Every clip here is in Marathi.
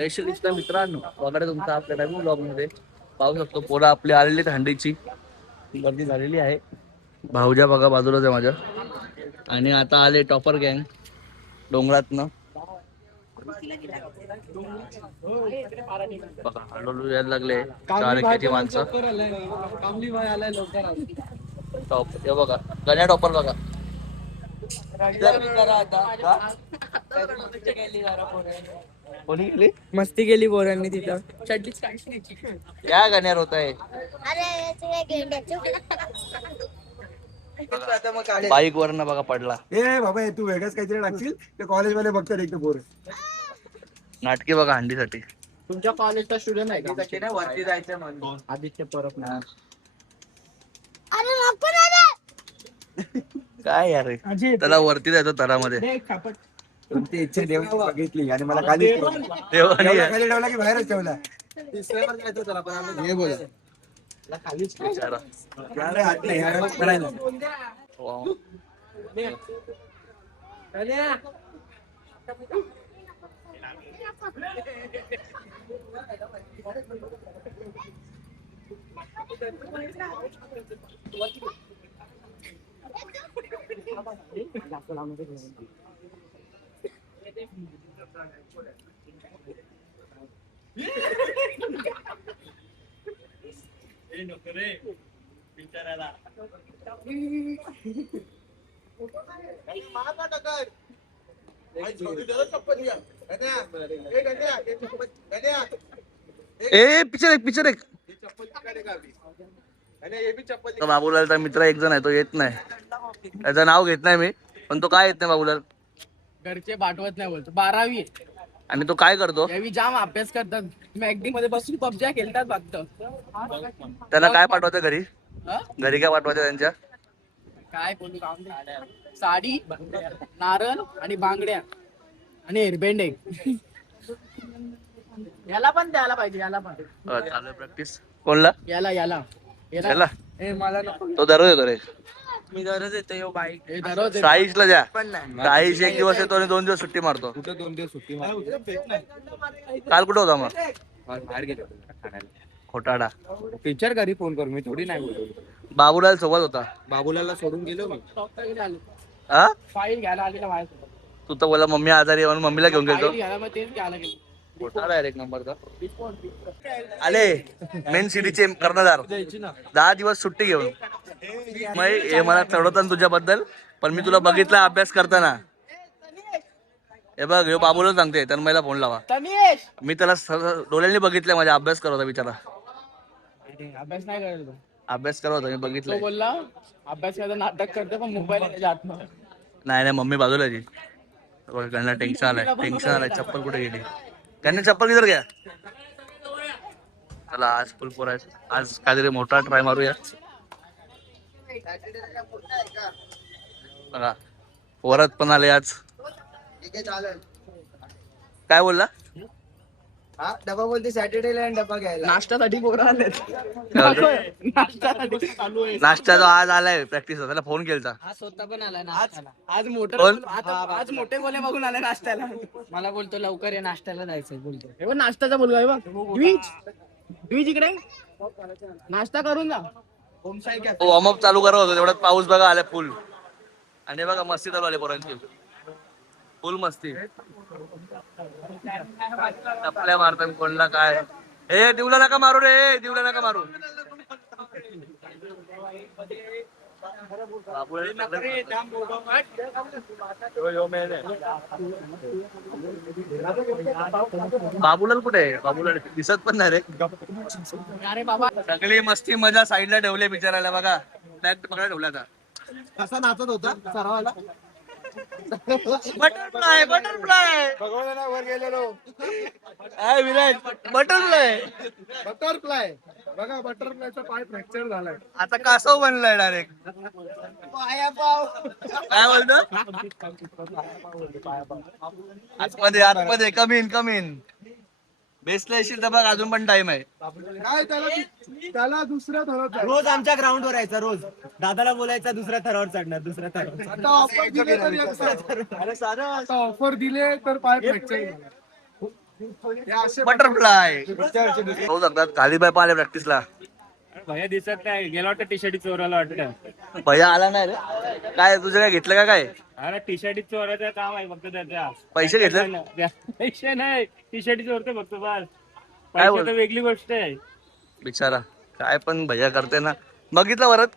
प्रेक्षणीय मित्रांनो, वगैरे तुमचा आपल्या नवीन ब्लॉग मध्ये पाहू शकतो. पोरं आपली आलेली थंडीची गर्दी झालेली आहे. भाऊजा बघा बाजूलाच आहे माझ्या. आणि आता आले टॉपर गँग डोंगरातनं. बघा हळूहळू यायला लागले 4 एकाची माणसं. टॉप हे बघा गण्या टॉपर बघा. कोणी गेली मस्ती केली पोरांनी तिथं. क्या गण्यार होत आहे. बाईक वरनं बघा पडला. ए बाबा तू वेगळंच काहीतरी टाकशील ते कॉलेज मध्ये बघतात एक पोर. नाटकी बघा हंडीसाठी. तुमच्या कॉलेजचा स्टुडंट आहे का? वरती जायचं म्हणून आदित्य परब. काय यार त्याला वरती जायचं तरामध्ये. तुमची इच्छा देवाची बघितली आणि मला खाली देवाने खाली ठेवला की बाहेरच ठेवला. हे बोला विचारा. अरे हात नाही यार, करायला. वाव. ए पिक्चर एक बाबूलालचा मित्र एक जण आहे, तो येत नाही. त्याचं नाव घेत नाही मी, पण तो काय येत नाही बाबूलाल. घरचे पाठवत नाही बोलतो. 12वी आणि तो काय करतो. यावी जाम अभ्यास करतात. मॅगडी मध्ये बसून पबजी खेळतात फक्त. त्यांना काय पाठवायचं घरी. हा? घरी काय पाठवायचं त्यांच्या. काय बोलू काम नाही. साडी, नारळ आणि बांगड्या आणि हेअरबँड एक. याला पण द्यायला पाहिजे. याला पण चालू प्रॅक्टिस. कोणला याला याला याला ए मला नको. तो दररोज येतो रे. मी दररोज येतो यो बाईक. हे दररोज येतो. साईशला द्या. पण नाही. साईश एक दिवस येतो आणि 2 दिवस सुट्टी मारतो. कुठं 2 दिवस सुट्टी काल कुठं होता मग. बाहेर गेलो ठाण्याला. खोटाडा. टीचर घरी फोन करू मी थोडी नाही बोलतो. बाबूलाल सोबत होता. बाबूलाला सोडून गेलो मी. हा फाईल घ्यायला आली ना माझ्या. तू तर बोला मम्मी आजारी आहे म्हणून मम्मीला घेऊन गेलो. फाईल घ्यायला मग तेच घ्यायला गेलो. खोटाडा आहे एक नंबरचा. आले मेन सिटीचे कर्णधार 10 दिवस सुट्टी घेऊन. मग हे मला चढवतं तुझ्याबद्दल, पण मी तुला बघितलं अभ्यास करताना. हे बघ हे बाबूला सांगते तर मला फोन लावा. तनिष मी त्याला डोळ्यांनी बघितलंय माझ्या. अभ्यास करत होता बिचारा. अभ्यास नाही करायला. अभ्यास करत होता मी तो बघितलंय. बोलला अभ्यास करायचा नाटक करतो पण मोबाईल जात नाही. नाही मम्मी बाजूला जी. त्यांना टेन्शन आलाय. चप्पल कुठे गेली. त्यांनी चप्पल किधर घ्या. चला आज फुल पोरायचं. आज काहीतरी मोठा ट्राय मारूया. बघा वरात पण आले आज. काय बोलला. डबा बोलते सॅटर्डेला डबा घ्यायला. नाश्त्यासाठी पोरं आलेत. नाश्त्यासाठी चालू आहे. नाश्ता जो आज आलाय प्रॅक्टिस त्याला फोन केलता. आज स्वतः पण आलाय नाश्त्याला. आज मोठं कोण? आज मोठे बोले बघून आले नाश्त्याला. मला बोलतो लवकर ये नाश्त्याला जायचंय बोलतो. हे बघ नाश्त्याचा मुलगा आहे बघ. द्विज इकडे नाश्ता करून जा. वॉर्मअप चालू करत होतो तेवढ्यात पाऊस बघा आलाय फुल. आणि बघा मस्ती चालू आली पोरांची. फुल मस्ती. टपल्या मारतात कोणला काय. ए दिवला नका मारू रे. दिवला नका मारू. बाबूलाल कुठे आहे. बाबूलाल दिसत पण नाही रे. अरे बाबा सगळी मस्ती मजा साईडला ठेवले बिचारायला बघा. बॅग पकडा ठेवला था. कसा नाचत होता सरावाला. बटरफ्लाय भगवाना वर गेलेलो. विराट बटरफ्लाय. बटरफ्लाय बघा. बटरफ्लायचा पाय फ्रॅक्चर झालाय. आता कासव बनलाय डायरेक्ट. काय बोलतो. आतमध्ये कमीन बेसला येशील तर बघ अजून पण टाइम आहे. काय त्याला दुसऱ्या थरावर रोज आमच्या ग्राउंड वर यायचा. रोज दादाला बोलायचा दुसऱ्या थरावर चढणार. दुसऱ्या थरावर. आता ऑफर दिले तर पाय फ्रॅक्चर. बटरफ्लाय होऊ शकतात. कालीबाई पण आले प्रॅक्टिसला. भैया दिसत नाही, गेला वाटतं टी शर्ट चोराला वाटतं. भैया आला नाही रे. काय तुझं काय घेतलं का काय? अरे टी शर्ट चोराचं काम आहे फक्त त्याच्या. पैसे घेतले? पैसे नाही, टी शर्ट चोरते फक्त बस. काय पैसे तर वेगळी गोष्ट आहे. बिचारा काय पण भैया करते ना. बघितलं परत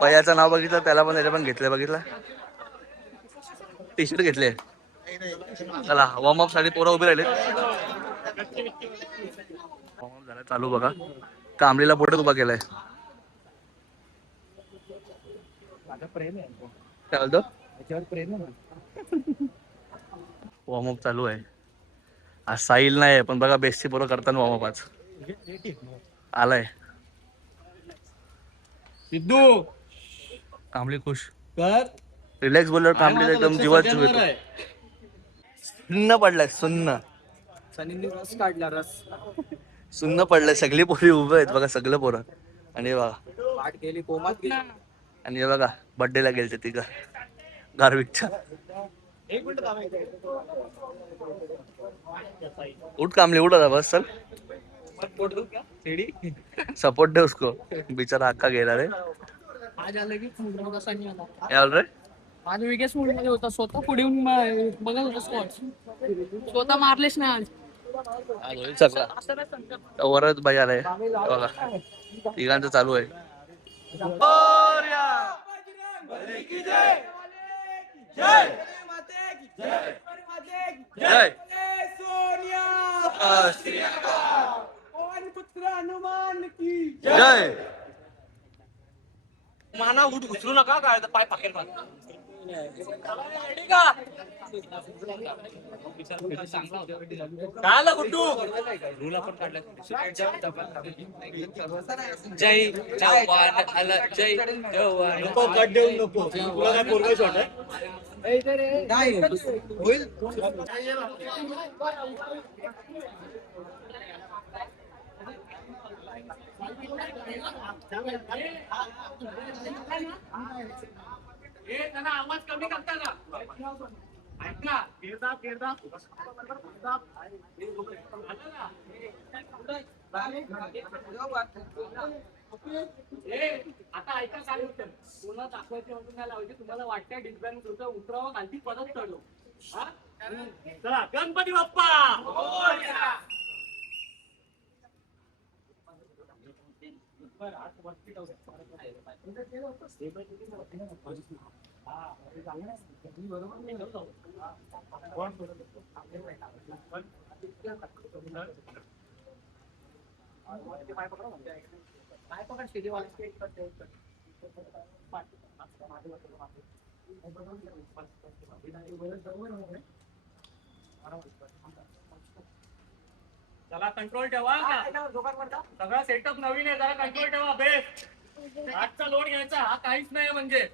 भैयाचं नाव बघितलं, त्याला पण त्याच्या पण घेतले. बघितलं टी शर्ट घेतले. चला वॉर्मअप साठी पोरं उभी राहिले. वॉर्मअप झाला चालू. बघा कामलीला पुढे उभा केलाय. काय बोलतो? वॉर्मअप चालू आहे. आज साहिल नाही पण बघा बेस्टची पोरं करताना वॉर्मअप आज आलाय. सिद्धू कामली खुश कर रिलॅक्स बोलल्यावर कामली एकदम जीवात सुन्न पडलाय. सुन्न सनीने रस काढला रस. सुन्न पडलाय. सगळी पोरी उभे आहेत बघा, सगळं पोरं. आणि हे बघा वाट गेली कोमात गेली. आणि हे बघा बर्थडेला गेलते तिघ गार्विकच्या. उठ कामली उठ आता बस चल. सपोर्ट दे उसको. बिचारा हक्का गेला रे. आज आलं की मूड सनी आला. याल रे आज वेगळ्याच मूड मध्ये होता. स्वतः पुढे येऊन बघत होता स्पॉट. स्वतः मारलेच नाही आज. सगळा वरच बाई आलाय बघा. तिघांचं चालू आहे. जय जय माना उचलू नका काय पाय पाकेल काय गुड्डू रूल आपण काढला. जय जवान आला जय जवान. नको कट देऊ नको. तुला काय पोरगा शॉट आहे? आवाज कमी करता का? ऐक ना आता ऐका काय होतं. पुन्हा दाखवायची म्हणून नाही लावायची. तुम्हाला वाटतंय डिस्बॅन तुमचं उतरावं खालती परत चढलो. चला गणपती बाप्पा. चला कंट्रोल ठेवा. सगळा सेटअप नवीन आहे. जरा कंट्रोल ठेवा. बेस्ट आजचा लोड घ्यायचा हा काहीच नाही म्हणजे.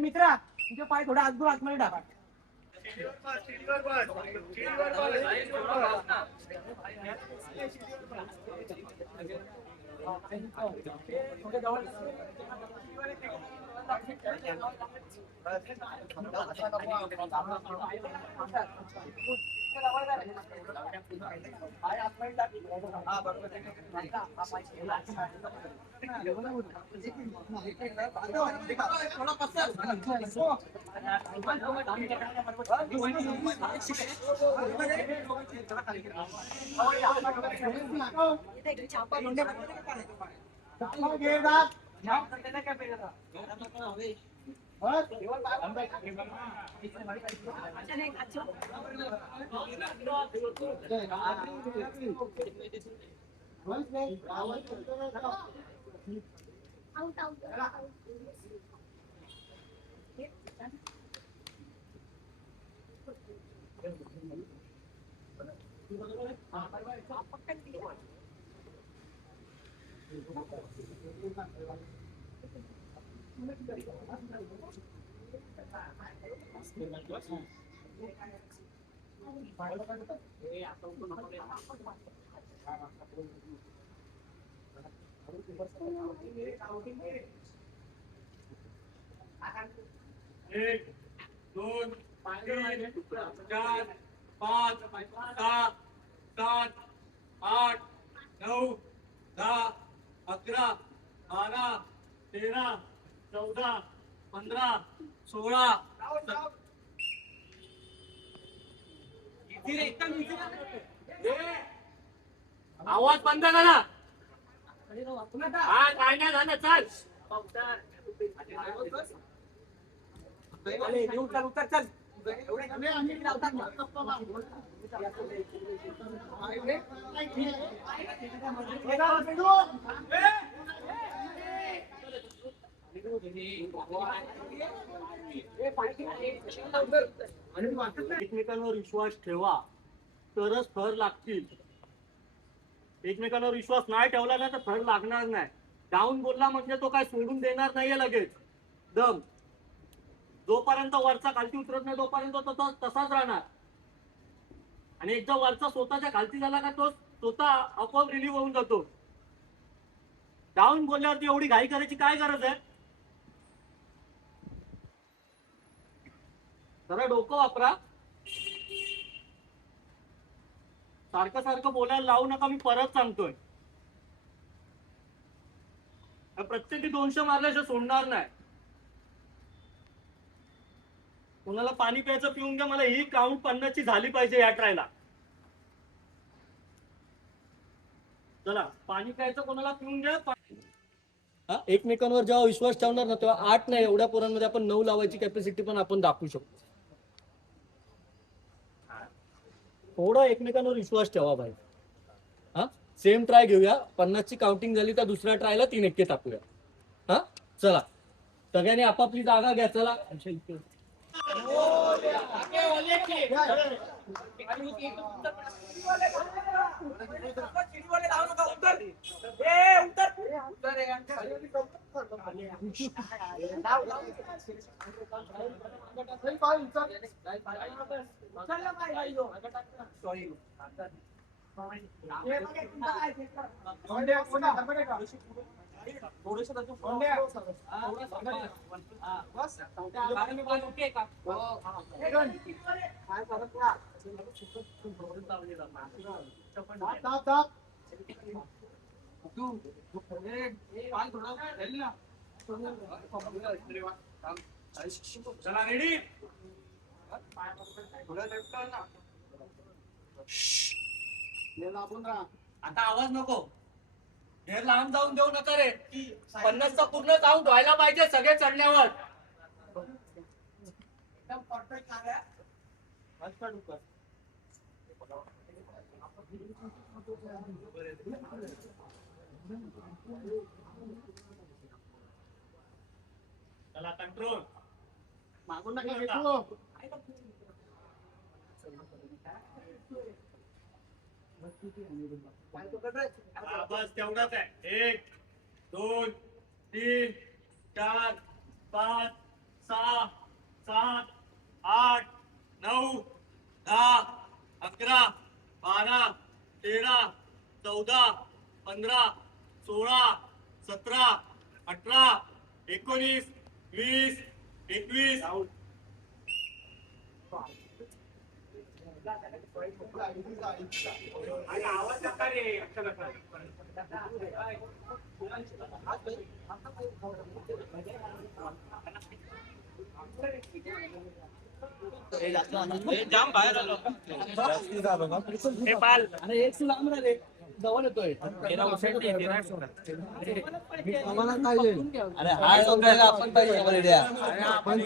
मित्रा तुझे पाय थोडा आजूबाजू आतमध्ये टाका. एक दोन 4 5 6 7 8 9 10 11 12 13 14 15 16 आवाज बंद करा. हा काय नाही झालं चल. उत्तर चल. एकमेकांवर विश्वास ठेवा तरच फळ लागतील. एकमेकांवर विश्वास नाही ठेवला ना तर फळ लागणार नाही. डाऊन बोलला म्हणजे तो काय सोडून देणार नाहीये लगेच. दम जोपर्यंत वरचा खालती उतरत नाही तोपर्यंत तो तसाच राहणार. आणि एकदा वरचा स्वतःच्या खालती झाला का तो स्वतः आपोआप रिलीव्ह होऊन जातो. डाऊन बोलल्यावरती एवढी घाई करायची काय गरज आहे. जरा डोकं वापरा. सारखं सारखं बोलायला लावू नका. मी परत सांगतोय प्रत्येकी 200 मारल्याशिवाय सोडणार नाही. कोणाला पाणी प्यायचं पिऊन घ्या. मला ही काउंट 50 ची झाली पाहिजे या ट्रायला. चला पाणी प्यायचं कोणाला पिऊन घ्या. एकमेकांवर जेव्हा विश्वास ठेवणार ना तेव्हा 8 नाही एवढ्या पोरांमध्ये आपण 9 लावायची कॅपॅसिटी पण आपण दाखवू शकतो. थोडं एकमेकांवर विश्वास ठेवा भाई. हा सेम ट्राय घेऊया. 50 ची काउंटिंग झाली तर दुसऱ्या ट्रायला 3 एक्के टाकूया. हा चला सगळ्यांनी आपापली जागा घ्या. चला चला रेडी. आता आवाज नको. घेर लांब जाऊन देऊ नका रे. 50 चा पूर्ण काउंट व्हायला पाहिजे सगळे चढण्यावर. चला कंट्रोल. मागून नका घेतो. बस तेवढाच आहे. 1 2 3 4 5 6 7 8 9 10 11 12 13 14 15 16 17 18 19 20 21 आवाज नका रे. जाम बाहेर आलो. अरे एक लांब रे जवळ येतोय. अरे हाय आपण पाहिजे आपण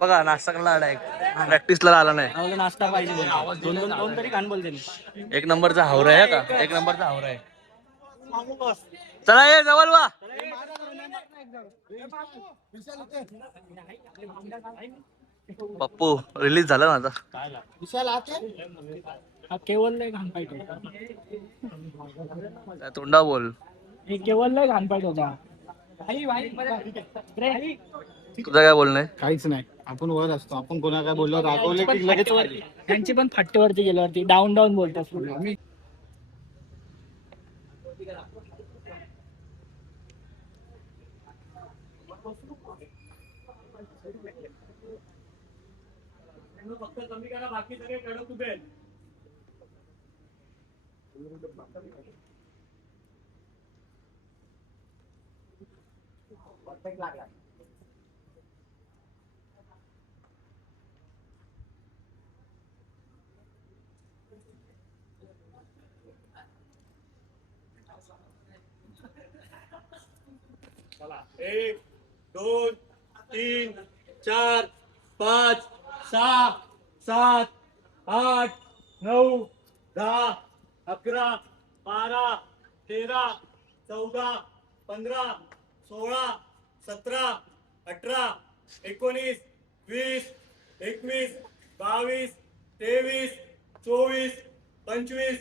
बघा नाश्ता करायला आलाय. प्रॅक्टिसला आला नाही. नाश्ता पाहिजे. दोन तरी कान बोलते. एक नंबरचा हावरा आहे का. एक नंबरचा हावरा आहे. चला ये जवळ वा. पप्पू रिलीज झाला ना आता. विशाल केवळ नाही घाण पाहिजे. तोंडा बोल. केवळ लय घाणपाट होता. तुझं काय बोलणं आहे? काहीच नाही, आपण वर असतो, आपण कोणा काय बोललो रागवले की लगेच खाली. त्यांची पण फट्टेवरती गेल्यावरती डाऊन डाऊन बोलतात. फक्त कमी करा, बाकी सगळे कडक उभे आहेत. चला 1 2 3 4 5 6 7 8 9 10 11 12 13 14 15 16 17 18 19 20 21 22 23 24 25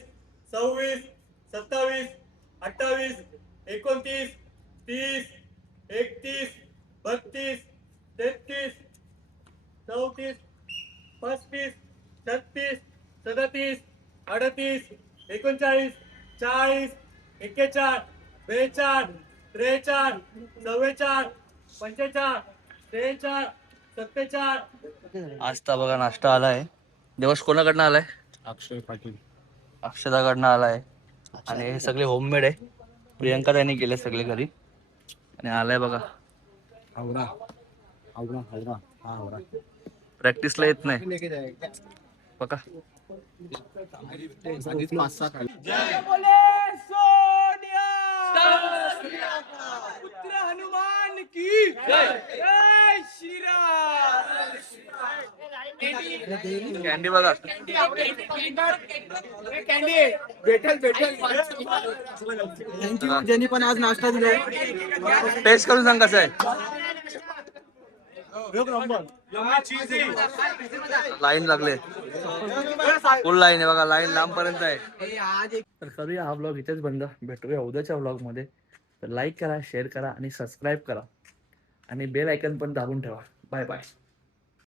26 27 28 29 30 31 32 33 34 35 36 37 38 39 40 41 42 43 44 45 46 47 आज तर बघा नाश्ता आलाय. दिवस कोणाकडनं आलाय? अक्षय पाटील. अक्षताकडनं आलाय आणि हे सगळे होममेड आहे. प्रियंका त्यांनी केले सगळे घरी आणि आलाय बघा. आवरा आवरा आवरा हा आवरा. प्रॅक्टिसला येत नाही बघा. आधीच 5-6 खाली. पुत्र हनुमान की जय श्रीराम. कॅन्डी बघा. कॅन्डी भेटेल भेटेल. थँक्यू ज्यांनी पण आज नाश्ता दिलाय. टेस्ट करून सांग कसं आहे. लाईन लागले, फुल लाईन आहे बघा. लाईन लांब पर्यंत आहे. तर करूया हा व्लॉग इथेच बंद. भेटूया उद्याच्या व्लॉग मध्ये. तर लाईक करा, शेअर करा आणि सबस्क्राईब करा आणि बेल आयकन पण दाबून ठेवा. Bye bye.